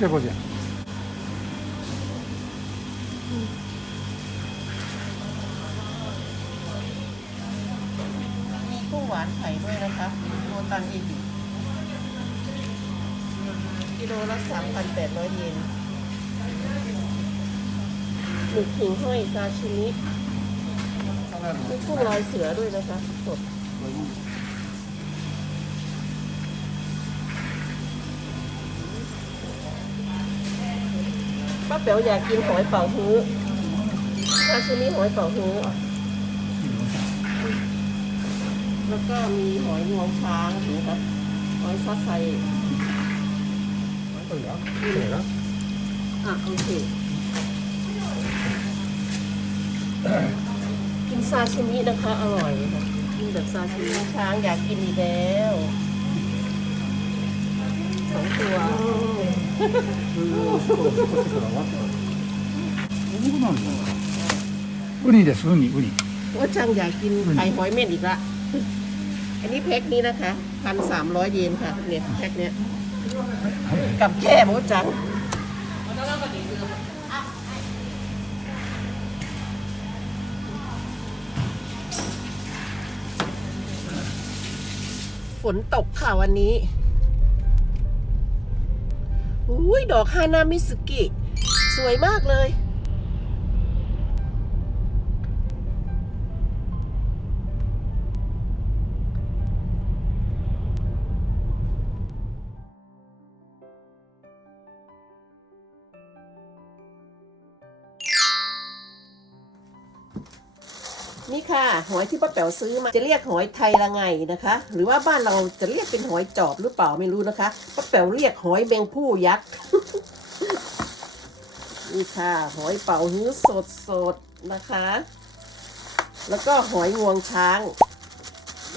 해보자. มีกุ้งหวานไข่ด้วยนะคะโมตันเอบิกิโลละสามพันแปดร้อยเยนหมึกหิ่งห้อยซาชิมิมีกุ้งลายเสือด้วยนะคะสด ป้าเป๋วอยากกินหอยเป๋าฮื้อซาซิมิหอยเป๋าฮื้อแล้วก็มีหอยงวงช้างนะคะหอยซัดไซเหลือเหลืออะโอเคกินซาชิมินะคะอร่อยค่ะกินแบบซาชิมิช้างอยากกินอีกแล้วสองตัว 重くなるじゃないウニですウニウニว่าช่างอยากกินไข่หอยเม่นอีกละ อันนี้แพ็คนี้นะคะพันสามร้อยเยนค่ะเนี่ยแพ็คเนี้ยกับแก้มโอจังฝนตกค่ะวันนี้ อุ้ยดอกฮานามิสกิ สวยมากเลย นี่ค่ะหอยที่ป้าแป๋วซื้อมาจะเรียกหอยไทยละไงนะคะ หรือว่าบ้านเราจะเรียกเป็นหอยจอบหรือเปล่าไม่รู้นะคะป้าแป๋วเรียกหอยแมงผู้ยักษ์นี่ค่ะ หอยเป๋าฮื้อสดสดๆนะคะ แล้วก็หอยงวงช้าง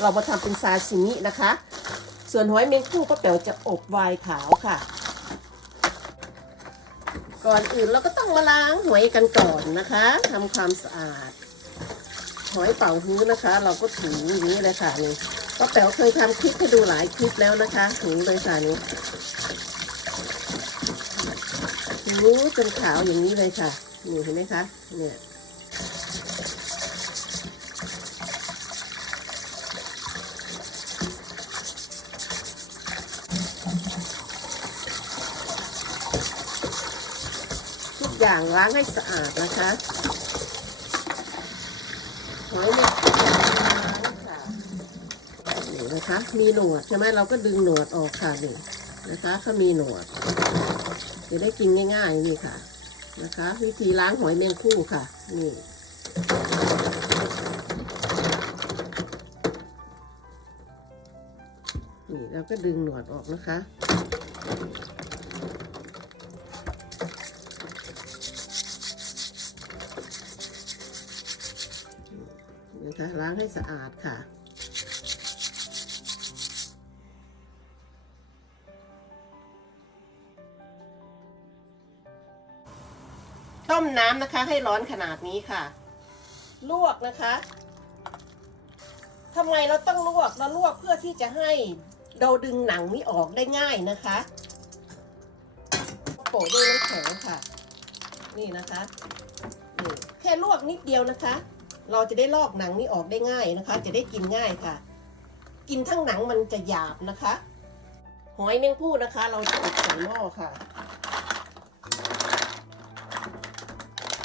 เรามาทำเป็นซาชิมินะคะ ส่วนหอยแมงผู้ป้าแป๋วจะอบวน์ขาวค่ะ ก่อนอื่นเราก็ต้องมาล้างหอยกันก่อนนะคะทำความสะอาด หอยเป่าฮื้อนะคะ เราก็ถูอย่างนี้เลยค่ะนี่ป้าแป๋วเคยทำคลิปให้ดูหลายคลิปแล้วนะคะถูเลยค่ะนี่ถูจนขาวอย่างนี้เลยค่ะนี่เห็นไหมคะเนี่ยทุกอย่างล้างให้สะอาดนะคะ นี่นะคะ มีหนวดใช่ไหมเราก็ดึงหนวดออกค่ะนี่นะคะเขามีหนวดจะได้กินง่ายๆนี่ค่ะ นะคะ วิธีล้างหอยแมงคู่ค่ะ นี่นี่เราก็ดึงหนวดออกนะคะางให้สะอาดค่ะ ต้มน้ำนะคะให้ร้อนขนาดนี้ค่ะ ลวกนะคะทำไมเราต้องลวกเราลวกเพื่อที่จะให้เราดึงหนังนี้ออกได้ง่ายนะคะโปะด้วยน้ำแข็งค่ะ นี่นะคะแค่ลวกนิดเดียวนะคะ เราจะได้ลอกหนังนี้ออกได้ง่ายนะคะ จะได้กินง่ายค่ะ กินทั้งหนังมันจะหยาบนะคะหอยแมงผู้นะคะ เราจะอบใส่หม้อค่ะ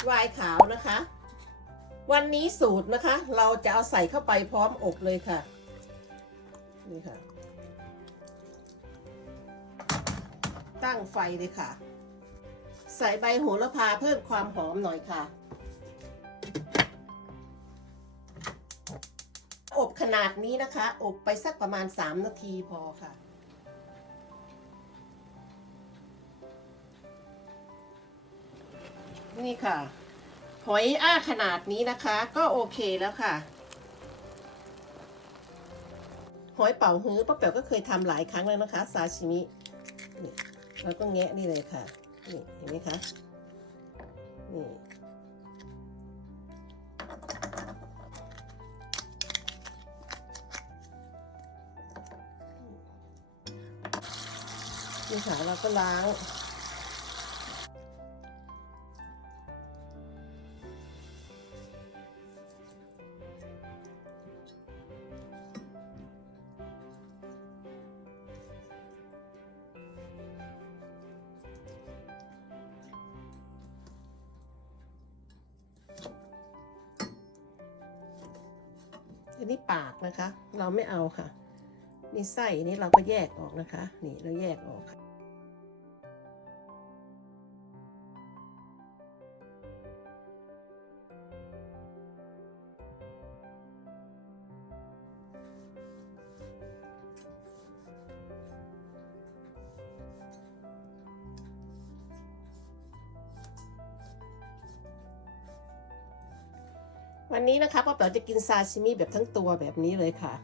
วายขาวนะคะ วันนี้สูตรนะคะ เราจะเอาใส่เข้าไปพร้อมอบเลยค่ะนี่ค่ะ ตั้งไฟเลยค่ะ ใส่ใบโหระพาเพิ่มความหอมหน่อยค่ะ ขนาดนี้นะคะ อบไปสักประมาณ 3 นาทีพอค่ะ นี่ค่ะ หอยอ้าขนาดนี้นะคะ ก็โอเคแล้วค่ะ หอยเป่าฮื้อป้าแป๋วก็เคยทำหลายครั้งแล้วนะคะ ซาชิมินี่แล้วก็แงะนี่เลยค่ะ นี่เห็นไหมคะ นี่ คุขาเราก็ล้าง อันนี้ปากนะคะ เราไม่เอาค่ะนี่ไส้นี่เราก็แยกออกนะคะ นี่เราแยกออกค่ะ วันนี้นะคะป้าแป๋วจะกินซาชิมิแบบทั้งตัวแบบนี้เลยค่ะ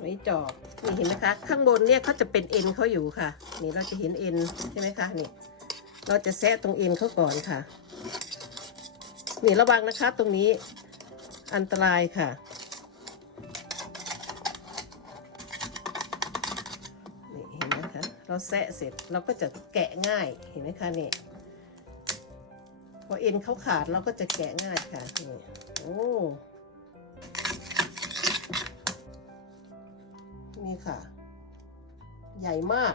ไว้จอบนี่เห็นไหมคะ ข้างบนเนี่ยเขาจะเป็นเอ็นเขาอยู่ค่ะ นี่เราจะเห็นเอ็นใช่ไหมคะนี่ เราจะแซะตรงเอ็นเขาก่อนค่ะ นี่ระวังนะคะตรงนี้อันตรายค่ะ นี่เห็นไหมคะ เราแซะเสร็จเราก็จะแกะง่าย เห็นไหมคะนี่พอเอ็นเขาขาดเราก็จะแกะง่ายค่ะนี่โอ้นี่ค่ะ ใหญ่มาก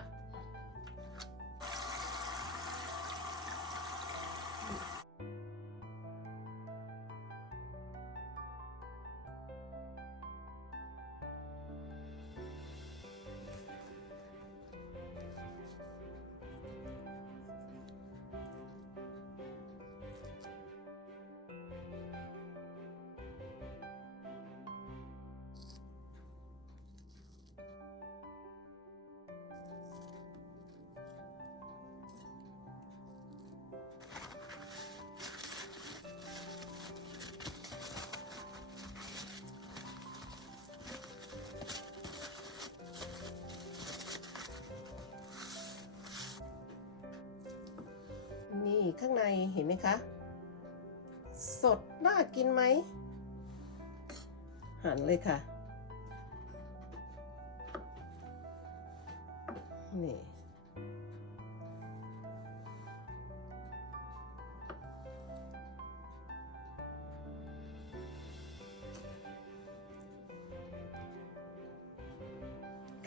ข้างในเห็นไหมคะ สดน่ากินไหม หั่นเลยค่ะ นี่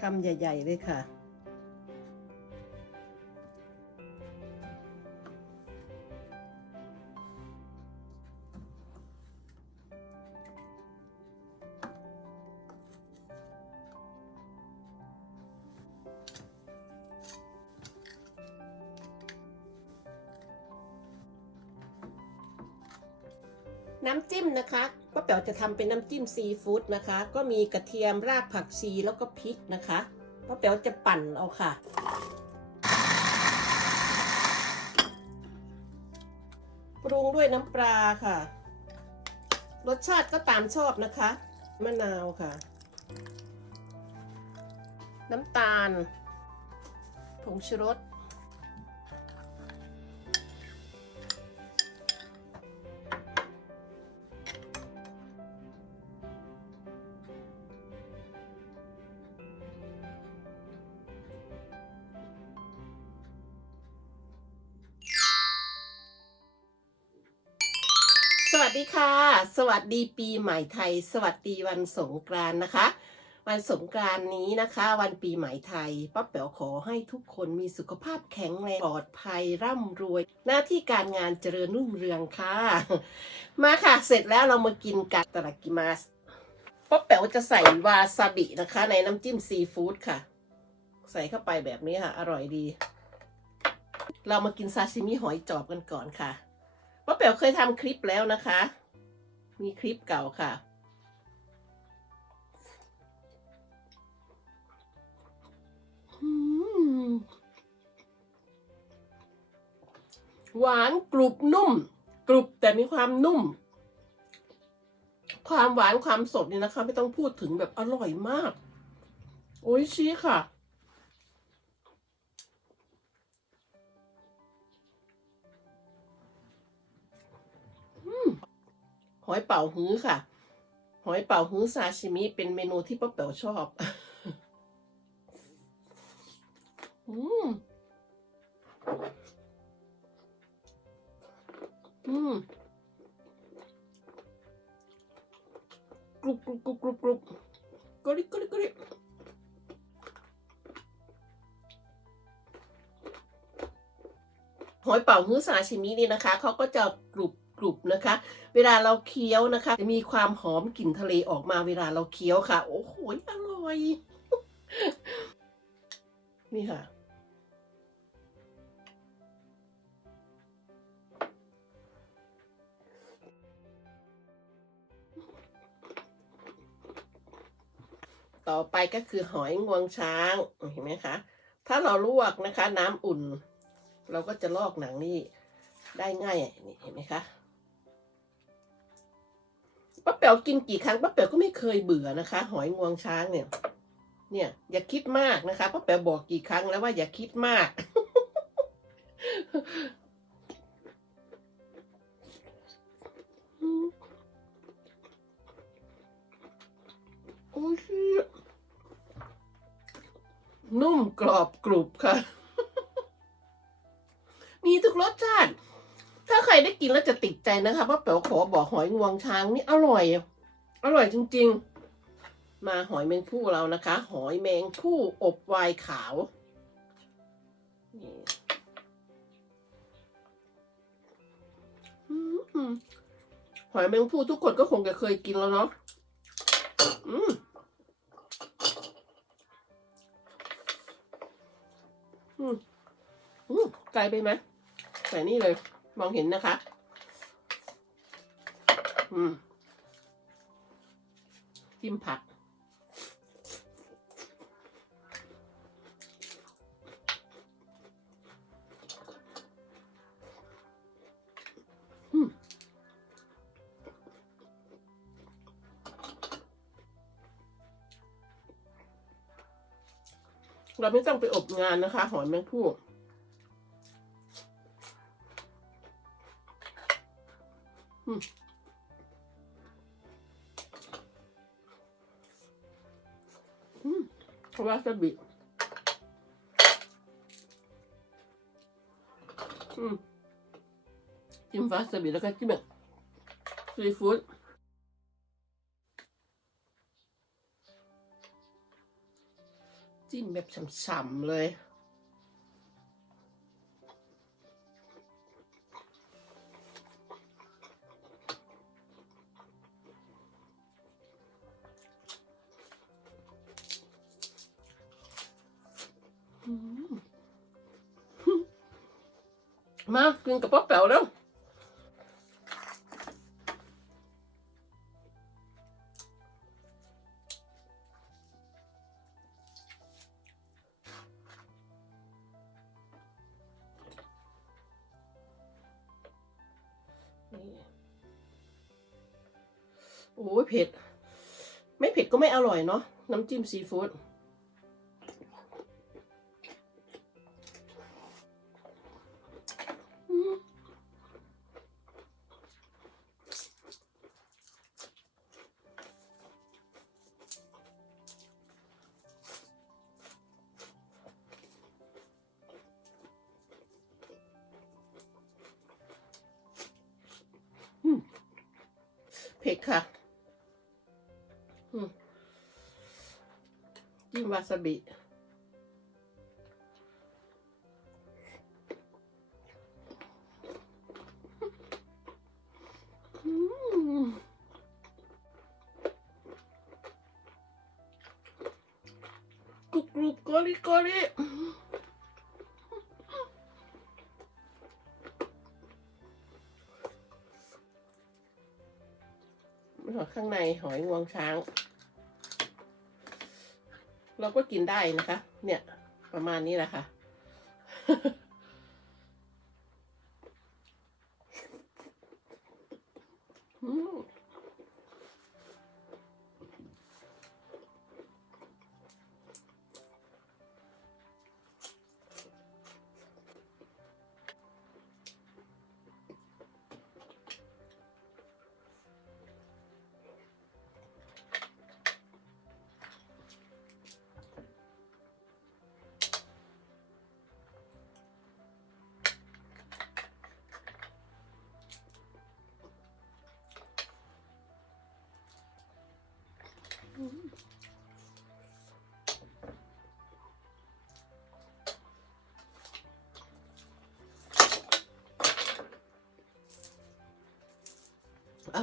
คำใหญ่ ๆ เลยค่ะ น้ำจิ้มนะคะป้าแป๋วจะทำเป็นน้ำจิ้มซีฟู้ดนะคะ ก็มีกระเทียมรากผักชีแล้วก็พริกนะคะป้าแป๋วจะปั่นเอาค่ะ ปรุงด้วยน้ำปลาค่ะ รสชาติก็ตามชอบนะคะ มะนาวค่ะ น้ำตาล ผงชูรสส สวัสดีปีใหม่ไทย สวัสดีวันสงกรานต์นะคะ วันสงกรานต์นี้นะคะ วันปีใหม่ไทยป้าแป๋วขอให้ทุกคนมีสุขภาพแข็งแรงปลอดภัยร่ำรวย หน้าที่การงานเจริญรุ่งเรืองค่ะ มาค่ะ เสร็จแล้วเรามากินกันตากิมาสป้าแป๋วจะใส่วาซาบินะคะ ในน้ำจิ้มซีฟู้ดค่ะ ใส่เข้าไปแบบนี้ค่ะ อร่อยดี เรามากินซาชิมิหอยจอบกันก่อนค่ะป้าแป๋วเคยทำคลิปแล้วนะคะ มีคลิปเก่าค่ะอืมหวานกรุบนุ่ม กรุบแต่มีความนุ่ม ความหวานความสดนี่นะคะ ไม่ต้องพูดถึงแบบอร่อยมาก โอ้ยชี้ค่ะ หอยเป่าฮื้อค่ะ หอยเป่าฮื้อซาชิมิเป็นเมนูที่ป้าแป๋วชอบ อืม อืมอรุบกรุบกรุบกรุบกรุบกริบกริบกริบหอยเป่าฮื้อซาชิมินี่นะคะ เขาก็จะกรุบ กรุบนะคะ เวลาเราเคี้ยวนะคะ จะมีความหอมกลิ่นทะเลออกมาเวลาเราเคี้ยวค่ะ โอ้โหอร่อย นี่ค่ะ ต่อไปก็คือหอยงวงช้างเห็นไหมคะ ถ้าเราลวกนะคะ น้ำอุ่น เราก็จะลอกหนังนี่ได้ง่ายนี่เห็นไหมคะ ป้าแป๋วกินกี่ครั้งป้าแป๋วก็ไม่เคยเบื่อนะคะ หอยงวงช้างเนี่ย เนี่ย อย่าคิดมากนะคะป้าแป๋วบอกกี่ครั้งแล้วว่าอย่าคิดมาก โอ้ยนุ่มกรอบกรุบค่ะ มีทุกรสชาติ ถ้าใครได้กินแล้วจะติดใจนะคะป้าแป๋วขอบอกหอยงวงช้างนี่อร่อย อร่อยจริง ๆ มาหอยแมงผู้เรานะคะ หอยแมงผู้อบวน์ขาวนี่หอยแมงผู้ทุกคนก็คงจะเคยกินแล้วเนาะอืมอืมอืมไกลไปไหมใส่นี่เลย มองเห็นนะคะ อืม จิ้มผัก อืมเราไม่ต้องไปอบงานนะคะ หอยแมงผู้ วาซาบิอืมจิ้มวาซาบิแล้วก็จิ้มแบบซีฟู้ดจิ้มแบบฉ่ำๆเลย มากินกับป้าแป๋วแล้วโอ้ยเผ็ด ไม่เผ็ดก็ไม่อร่อยเนาะน้ำจิ้มซีฟู้ดาซาบิ กรุบกรุบกอริกอริข้างในหอยงวงช้าง เราก็กินได้นะคะ เนี่ยประมาณนี้แหละค่ะ อร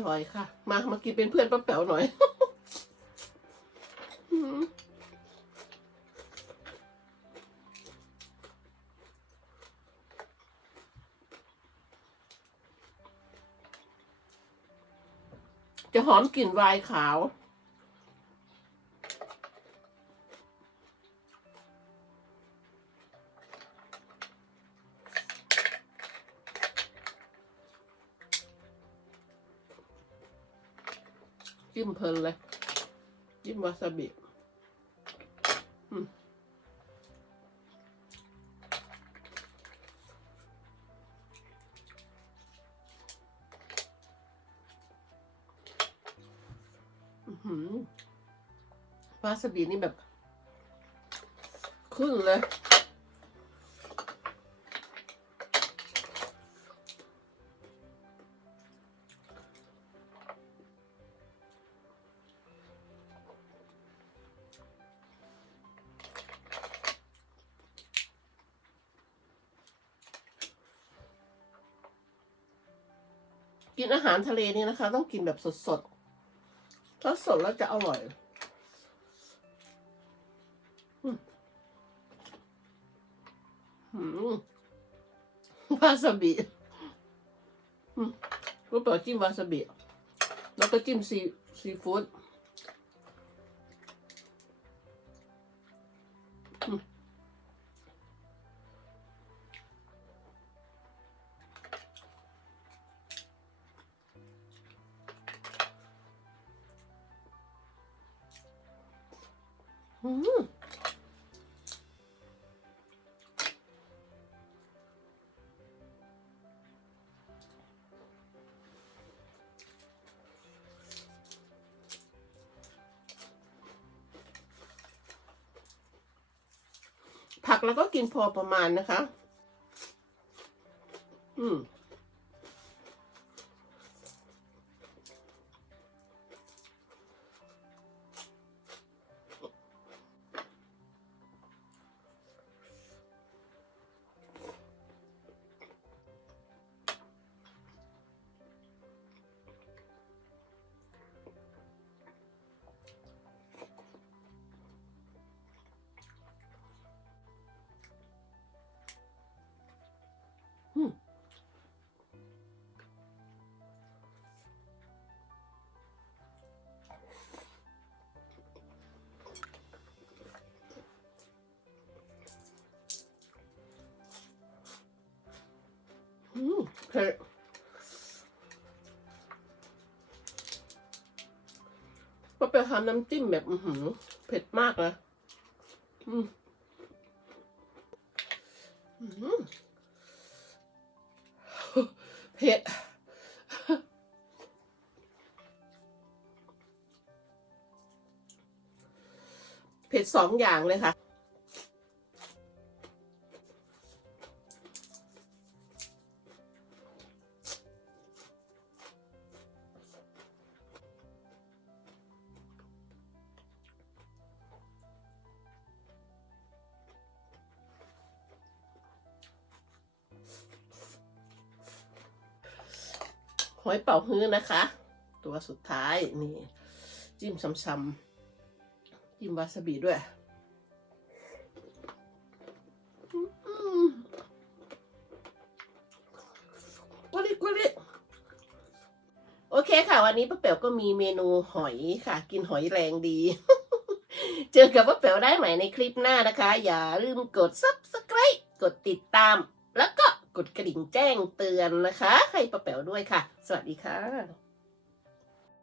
่อยค่ะ มามากินเป็นเพื่อนป้าแป๋วหน่อยจะหอมกลิ่นวายขาว จิ้มเพลินเลย จิ้มวาซาบิอืมวาซาบินี่แบบ ขึ้นเลย กินอาหารทะเลนี่นะคะ ต้องกินแบบสดๆถ้าสดแล้วจะอร่อยอืมวาซาบิอืมก็เปิดจิ้มวาซาบิ แล้วก็จิ้มซีซีฟู้ด ผักแล้วก็กินพอประมาณนะคะ เผ็ดก็ไปทำน้ำจิ้มแบบอืเผ็ดมากเลยอืมเผ็ดเผ็ดสองอย่างเลยค่ะ หอยเป่าฮื้อนะคะ ตัวสุดท้ายนี่ จิ้มช้ำๆจิ้มวาซาบิด้วยกุลิกุลิโอเคค่ะ วันนี้ป้าเป๋วก็มีเมนูหอยค่ะ กินหอยแรงดี เจอกับป้าเป๋วได้ใหม่ในคลิปหน้านะคะ อย่าลืมกด subscribe กดติดตาม แล้วก็ กดกระดิ่งแจ้งเตือนนะคะ ให้ป้าแป๋วด้วยค่ะ สวัสดีค่ะ